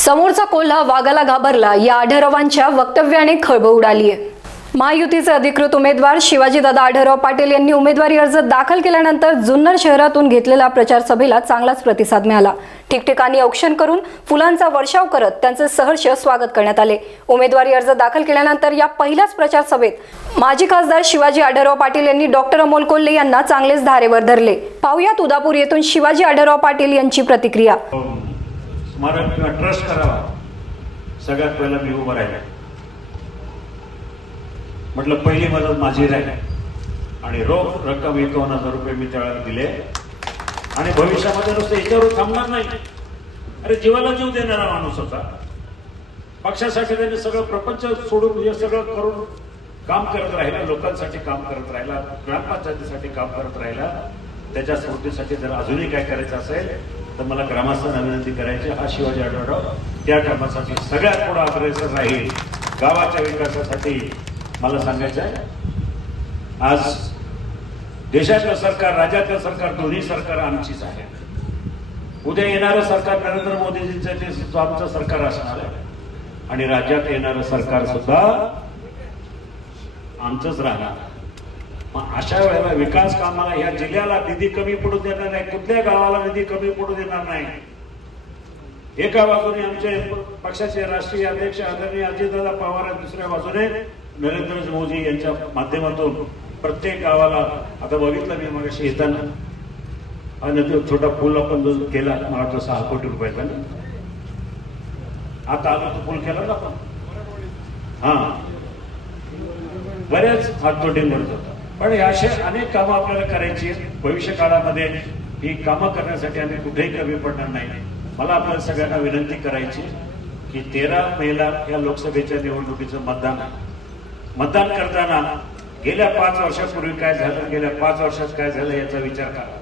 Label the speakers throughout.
Speaker 1: समोरचा कोल्हा वाघाला घाबरला. या आढळरावांच्या वक्तव्याने खळबळ उडाली आहे महायुतीचे अधिकृत उमेदवार शिवाजीदादा आढळराव पाटील यांनी उमेदवारी अर्ज दाखल केल्यानंतर जुन्नर शहरातून घेतलेल्या प्रचार सभेला चांगलाच प्रतिसाद मिळाला. ठिकठिकाणी औक्षण करून फुलांचा वर्षाव करत त्यांचे सहर्ष स्वागत करण्यात आले. उमेदवारी अर्ज दाखल केल्यानंतर या पहिल्याच प्रचार सभेत माजी खासदार शिवाजी आढळराव पाटील यांनी डॉक्टर अमोल कोल्हे यांना चांगलेच धारेवर धरले. पाहुयात उदापूर येथून शिवाजी आढळराव पाटील यांची प्रतिक्रिया.
Speaker 2: मला किंवा ट्रस्ट करावा. सगळ्यात पहिला मी उभं राहिला म्हटलं पहिली मदत माझी राहील. आणि रोख रक्कम एकावन्न हजार रुपये मी त्यावेळेला दिले. आणि भविष्यामध्ये नुसतं याच्यावर थांबणार नाही. अरे जीवाला जीव देणारा माणूस होता. पक्षासाठी त्यांनी सगळं प्रपंच सोडून हे सगळं करून काम करत राहिला. लोकांसाठी काम करत राहिला. ग्रामपंचायतीसाठी काम करत राहिला. त्याच्या स्मृतीसाठी जर अजूनही काय करायचं असेल तर मला ग्रामस्थांना विनंती करायची हा शिवाजी आढळराव त्या कामासाठी सगळ्यात पुढे अग्रेसर राहील. गावाच्या विकासासाठी मला सांगायचं आहे आज देशातलं सरकार राज्यातलं सरकार दोन्ही सरकार आमचीच आहे उद्या येणारं सरकार नरेंद्र मोदीजींचं ते आमचं सरकार असणार आहे. आणि राज्यात येणारं सरकार सुद्धा आमचंच राहणार मग अशा वेळेला विकास कामाला या जिल्ह्याला निधी कमी पडू देणार नाही कुठल्या गावाला निधी कमी पडू देणार नाही. एका बाजूने आमचे पक्षाचे राष्ट्रीय अध्यक्ष आदरणीय अजितदादा पवार दुसऱ्या बाजूने नरेंद्र मोदी यांच्या माध्यमातून प्रत्येक गावाला आता बघितलं मी मग येताना आणि तो छोटा पूल आपण जो केला मला वाटतं सहा कोटी रुपयाचा ना? आता आलो तो पूल केला ना आपण? हा. बऱ्याच हाततोडींवर होता पण असे अनेक कामं आपल्याला करायची आहेत. भविष्य काळामध्ये ही कामं करण्यासाठी आम्ही कुठेही कमी पडणार नाही. मला आपल्याला सगळ्यांना विनंती करायची की तेरा मेला या लोकसभेच्या निवडणुकीचं मतदान मतदान करताना गेल्या पाच वर्षापूर्वी काय झालं गेल्या पाच वर्षात काय झालं याचा विचार करा.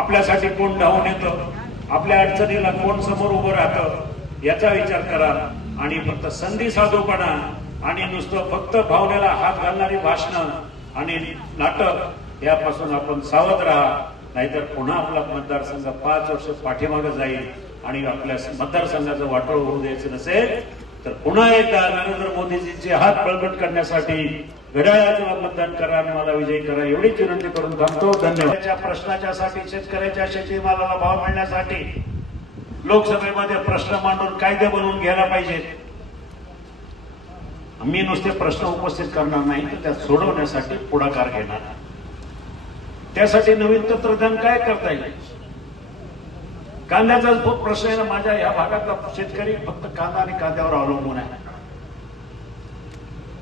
Speaker 2: आपल्यासाठी कोण धावून येतं? आपल्या अडचणीला कोण समोर उभं राहतं? याचा विचार करा. आणि फक्त संधी साधूपणा आणि नुसतं फक्त भावनेला हात घालणारी भाषणं आणि नाटक यापासून आपण सावध राहा नाहीतर पुन्हा आपला मतदारसंघ पाच वर्ष पाठीमागे जाईल आणि आपल्या मतदारसंघाचं वाटोळ होऊ द्यायचं नसेल तर पुन्हा एकदा नरेंद्र मोदीजींचे हात बळकट करण्यासाठी घड्याळाचं मतदान करा आणि मला विजयी करा एवढीच विनंती करून थांबतो. धन्यवाद. प्रश्नाच्यासाठी शेतकऱ्याच्या शेतीमालाला भाव मिळण्यासाठी लोकसभेमध्ये प्रश्न मांडून कायदे बनवून घ्यायला पाहिजेत. मी नुसते प्रश्न उपस्थित करणार नाही तर त्या सोडवण्यासाठी पुढाकार घेणार. त्यासाठी नवीन तंत्रज्ञान काय करता येईल? कांद्याचा खूप प्रश्न आहे ना माझ्या या भागातला शेतकरी फक्त कांदा आणि कांद्यावर अवलंबून आहे.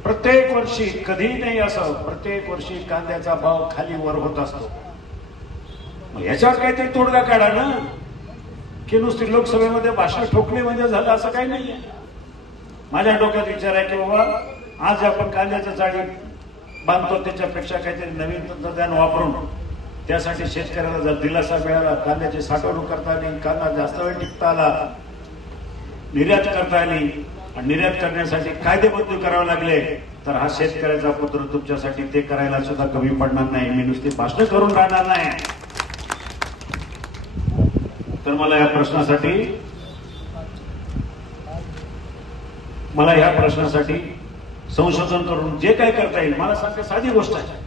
Speaker 2: प्रत्येक वर्षी कधीही नाही असं प्रत्येक वर्षी कांद्याचा भाव खाली वर होत असतो. मग याच्यावर काहीतरी तोडगा काढा ना की नुसती लोकसभेमध्ये भाषण ठोकणे म्हणजे झालं असं काही नाहीये. माझ्या डोक्यात विचार आहे की बाबा आज आपण कांद्याच्या जाळी बांधतो त्याच्यापेक्षा काहीतरी नवीन तंत्रज्ञान वापरून त्यासाठी शेतकऱ्याला जर दिलासा मिळाला कांद्याची साठवणूक करता आली कांदा जास्त वेळ टिकता आला निर्यात करता आली आणि निर्यात करण्यासाठी कायदेबद्ध करावे लागले तर हा शेतकऱ्याचा पुत्र तुमच्यासाठी ते करायला सुद्धा कमी पडणार नाही. मी नुसती भाषण करून राहणार नाही. तर मला या प्रश्नासाठी मला या प्रश्नासाठी संशोधन करून जे काही करता येईल मला सांगता साधी गोष्ट आहे.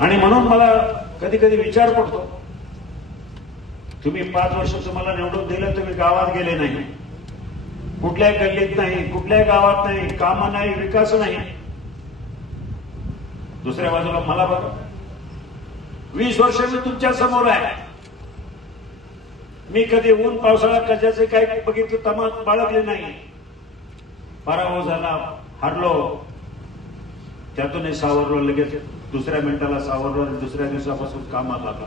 Speaker 2: आणि म्हणून मला कधी कधी विचार पडतो तुम्ही पाच वर्ष तुम्हाला निवडून दिलं तुम्ही गावात गेले नाही. कुठल्याही गल्लीत नाही कुठल्याही गावात नाही काम नाही विकास नाही. दुसऱ्या बाजूला मला बघा. वीस वर्ष मी तुमच्यासमोर आहे. मी कधी ऊन पावसाळा कशाचे काही बघितलं तमा बाळगले नाही. पराभव झाला हारलो. त्यातूनही सावरलो लगेच दुसऱ्या मिनिटाला सावरलो आणि दुसऱ्या दिवसापासून कामाला लागला.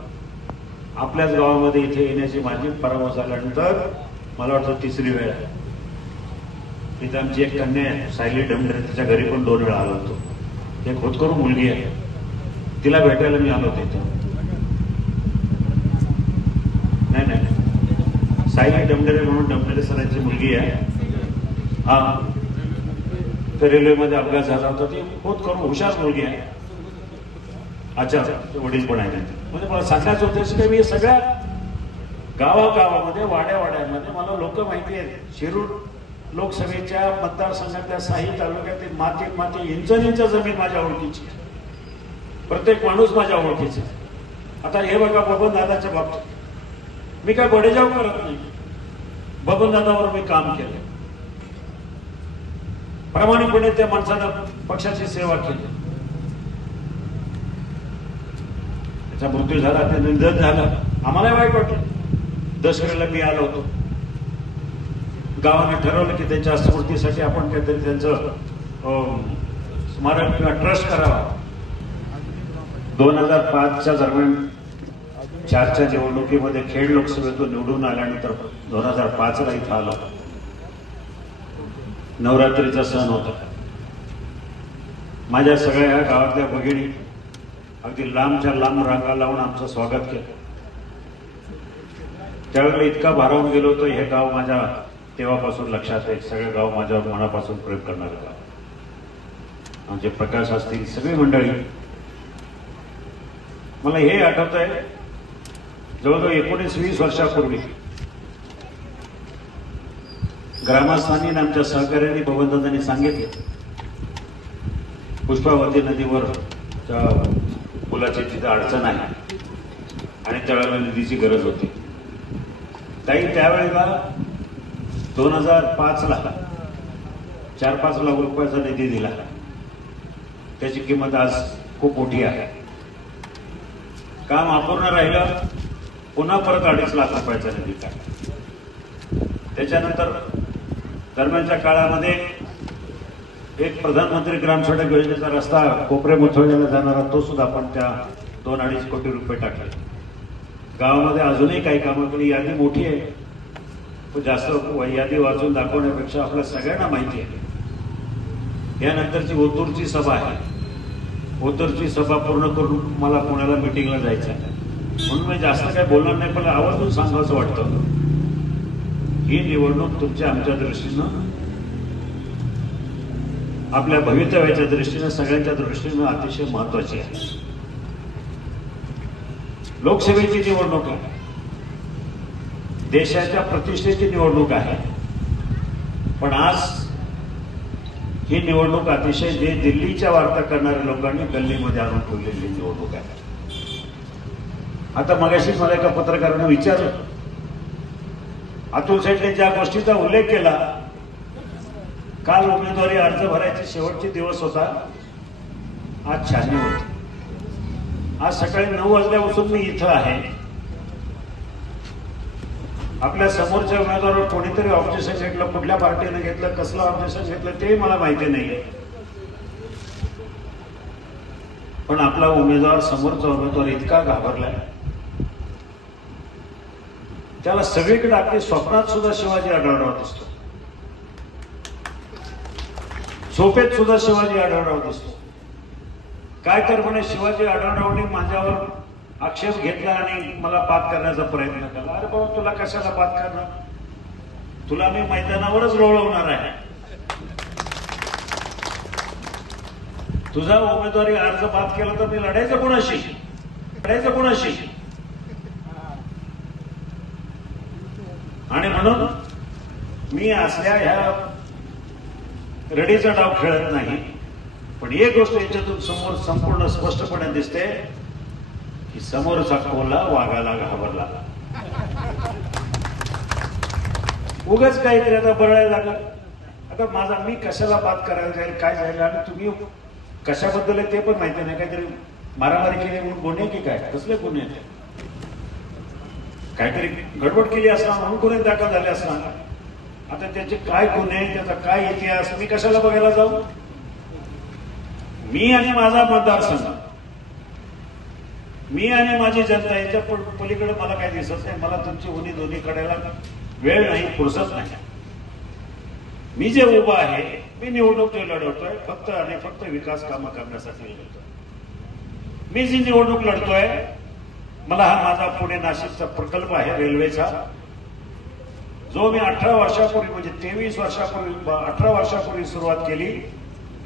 Speaker 2: आपल्याच गावामध्ये इथे येण्याची माझी पराभव झाल्यानंतर मला वाटतं तिसरी वेळ आहे. इथे आमची एक कन्या आहे सायली डमडे तिच्या घरी पण दोन वेळा आलो होतो. एक होतकरू मुलगी आहे. तिला भेटायला मी आलो होतो इथं नाही नाही सायली डमडरे म्हणून डमडरे सरांची मुलगी आहे. हा. तर रेल्वेमध्ये अपघात झाला होता. ती होत करून हुशार मुलगी आहे. अच्छा वडील पण आहे म्हणजे मला सांगायचं होतं की मी सगळ्या गावागावामध्ये वाड्या वाड्यामध्ये मला लोक माहिती आहेत. शिरूर लोकसभेच्या मतदारसंघातल्या साई तालुक्यातील माती माती इंच इंच जमीन माझ्या ओळखीची प्रत्येक माणूस माझ्या ओळखीचा आहे. आता हे बघा बबन दादाच्या बाबतीत. मी काय बडेजाव करत नाही बबन दादावर मी काम केलं. प्रामाणिकपणे त्या माणसानं पक्षाची सेवा केली. त्याचा मृत्यू झाला ते निधन झालं. आम्हाला वाईट वाटलं. दसऱ्याला मी आलो होतो. गावाने ठरवलं की त्यांच्या स्मृतीसाठी आपण काहीतरी त्यांचं अं, स्मारक किंवा ट्रस्ट करावा. दोन हजार पाचच्या दरम्यान चारच्या निवडणुकीमध्ये खेड लोकसभेतून निवडून आल्यानंतर दोन हजार पाचला इथं आलो. नवरात्रीचा सण होता. माझ्या सगळ्या ह्या गावातल्या भगिनी अगदी लांबच्या लांब रांगा लावून आमचं स्वागत केलं. त्यावेळेला इतका भारावून गेलो होतो हे गाव माझ्या तेव्हापासून लक्षात आहे. सगळं गाव माझ्यावर मनापासून प्रेम करणारं गाव आमचे प्रकाश असतील सगळी मंडळी. मला हे आठवत आहे जवळजवळ एकोणीस वीस वर्षापूर्वी. ग्रामस्थांनी आणि आमच्या सहकार्याने भगवंतांनी सांगितले पुष्पावती नदीवर त्या पुलाची तिथं अडचण आहे आणि त्यावेळेला निधीची गरज होती. ताई त्यावेळेला दोन हजार पाचला चार पाच लाख रुपयाचा निधी दिला. त्याची किंमत आज खूप मोठी आहे. काम अपूर्ण राहिलं पुन्हा परत अडीच लाख रुपयाचा निधी काढला. त्याच्यानंतर दरम्यानच्या काळामध्ये एक प्रधानमंत्री ग्रामसडक योजनेचा रस्ता कोपरे मुथळलेला जाणारा तो सुद्धा आपण त्या दोन अडीच कोटी रुपये टाकले. गावामध्ये अजूनही काही कामं केली. यादी मोठी आहे. पण जास्त यादी वाचून दाखवण्यापेक्षा आपल्या सगळ्यांना माहिती आहे. यानंतरची ओतूरची सभा आहे. ओतूरची सभा पूर्ण करून मला पुण्याला मिटिंगला जायचं आहे. म्हणून मी जास्त काही बोलणार नाही पण आवर्जून सांगावंसं वाटतं. ही निवडणूक तुमच्या आमच्या दृष्टीनं आपल्या भवितव्याच्या दृष्टीनं सगळ्यांच्या दृष्टीनं अतिशय महत्वाची आहे. लोकसभेची निवडणूक आहे. देशाच्या प्रतिष्ठेची निवडणूक आहे. पण आज ही निवडणूक अतिशय जे दिल्लीच्या वार्ता करणाऱ्या लोकांनी गल्लीमध्ये आणून ठेवलेली निवडणूक आहे. आता मगाशीच मला एका पत्रकारानं विचारलं. अतुल शेट्टी ज्या गोष्टीचा उल्लेख केला. काल उमेदवारी अर्ज भरायचे शेवटचे दिवस होता. आज छाननी होती. आज सकाळी नऊ वाजल्यापासून मी इथं आहे. आपल्या समोरच्या उमेदवारावर कोणीतरी ऑब्जेक्शन घेतलं कुठल्या पार्टीने घेतलं कसलं ऑब्जेक्शन घेतलं ते मला माहिती नाहीये पण आपला उमेदवार समोरचा उमेदवार इतका घाबरलाय. त्याला सगळीकडे आपली स्वप्नात सुद्धा शिवाजी आढळराव दिसतो. झोपेत सुद्धा शिवाजी आढळराव दिसतो. काय तर म्हणे शिवाजी आढळरावने माझ्यावर आक्षेप घेतला आणि मला पात करण्याचा प्रयत्न केला. अरे बाबा तुला कशाला पात करणार? तुला मी मैदानावरच रोळवणार आहे. तुझा उमेदवारी अर्ज बाद केला तर मी लढायचं कोणाशी? लढायचं कोणाशी आणि म्हणून मी असल्या ह्या रडीचा डाव खेळत नाही. पण एक गोष्ट याच्यातून समोर संपूर्ण स्पष्टपणे दिसते की समोरचा कोला वागायला घाबरला. उगाच काहीतरी आता बळायला लागलं. आता माझा मी कशाला बात करायला जाईल काय जाईल आणि तुम्ही कशाबद्दल आहे ते पण माहिती नाही. काहीतरी मारामारी केली म्हणून गुन्हे की काय? कसले गुन्हे? ते? काहीतरी गडबड केली असणार म्हणून गुन्हे दाखल झाले असणार. आता त्याचे काय गुन्हे त्याचा काय इतिहास मी कशाला बघायला जाऊ? मी आणि माझा मतदारसंघ मी आणि माझी जनता याच्या पलीकडे मला काही दिसत नाही मला तुमची उनी दोन्ही कडायला वेळ नाही फुरसत नाही. मी जे उभा आहे मी निवडणूक जे लढवतोय फक्त आणि फक्त विकास कामं करण्यासाठी लढतोय मी जी निवडणूक लढतोय मला हा माझा पुणे नाशिकचा प्रकल्प आहे रेल्वेचा. जो मी अठरा वर्षापूर्वी म्हणजे तेवीस वर्षापूर्वी अठरा वर्षापूर्वी सुरुवात केली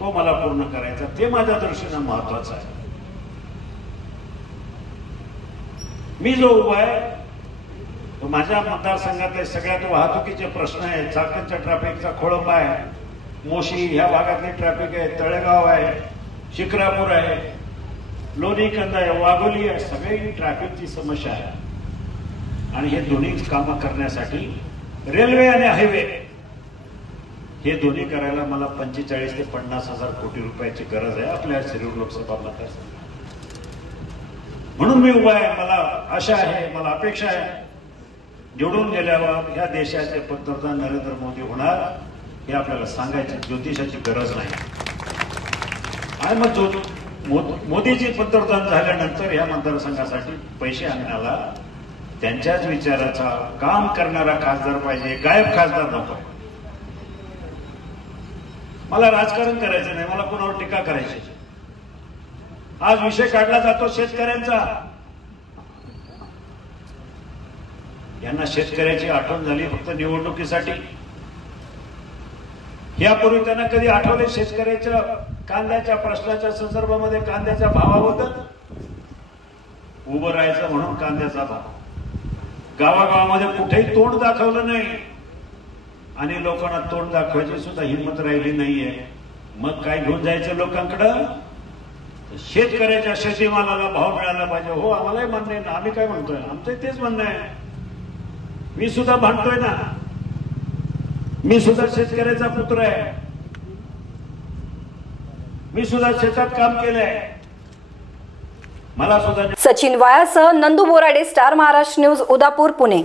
Speaker 2: तो मला पूर्ण करायचा. ते माझ्या दृष्टीनं महत्वाचं आहे. मी जो उभा आहे तो माझ्या मतदारसंघातले सगळ्यात वाहतुकीचे प्रश्न आहेत. चाकणच्या ट्रॅफिकचा खोळंबा आहे. मोशी ह्या भागातली ट्रॅफिक आहे. तळेगाव आहे. शिक्रापूर आहे. लोणी कंदाय वाघोली आहे सगळी ट्रॅफिकची समस्या आहे. आणि हे दोन्ही कामं करण्यासाठी रेल्वे आणि हायवे हे दोन्ही करायला मला पंचेचाळीस ते पन्नास हजार कोटी रुपयाची गरज आहे आपल्या शिरूर लोकसभा मतदारसंघात. म्हणून मी उभा आहे. मला आशा आहे मला अपेक्षा आहे. निवडून गेल्यावर या देशाचे पंतप्रधान नरेंद्र मोदी होणार हे आपल्याला सांगायची ज्योतिषाची गरज नाही. आणि मग ज्योतिष मोदीजी पंतप्रधान झाल्यानंतर या मतदारसंघासाठी पैसे आणण्याला त्यांच्याच विचाराचा काम करणारा खासदार पाहिजे गायब खासदार नको. मला राजकारण करायचं नाही मला कोणावर टीका करायची? आज विषय काढला जातो शेतकऱ्यांचा. यांना शेतकऱ्याची आठवण झाली फक्त निवडणुकीसाठी. यापूर्वी त्यांना कधी आठवले शेतकऱ्याच्या कांद्याच्या प्रश्नाच्या संदर्भामध्ये कांद्याच्या भावाबद्दल उभं राहायचं म्हणून कांद्याचा भाव. गावागावामध्ये कुठेही तोंड दाखवलं नाही. आणि लोकांना तोंड दाखवायची सुद्धा हिंमत राहिली नाहीये. मग काय घेऊन जायचं लोकांकडं? शेतकऱ्याच्या शेतीमालाला भाव मिळाला पाहिजे. हो आम्हालाही म्हणणं आहे ना. आम्ही काय म्हणतोय? आमचं तेच म्हणणं आहे. मी सुद्धा भांडतोय ना. मी सुद्धा शेतकऱ्याचा पुत्र आहे. मी सुद्धा शेतात काम केलंय. मला सुद्धा
Speaker 1: सचिन वायासह नंदू बोराडे स्टार महाराष्ट्र न्यूज उदापूर पुणे.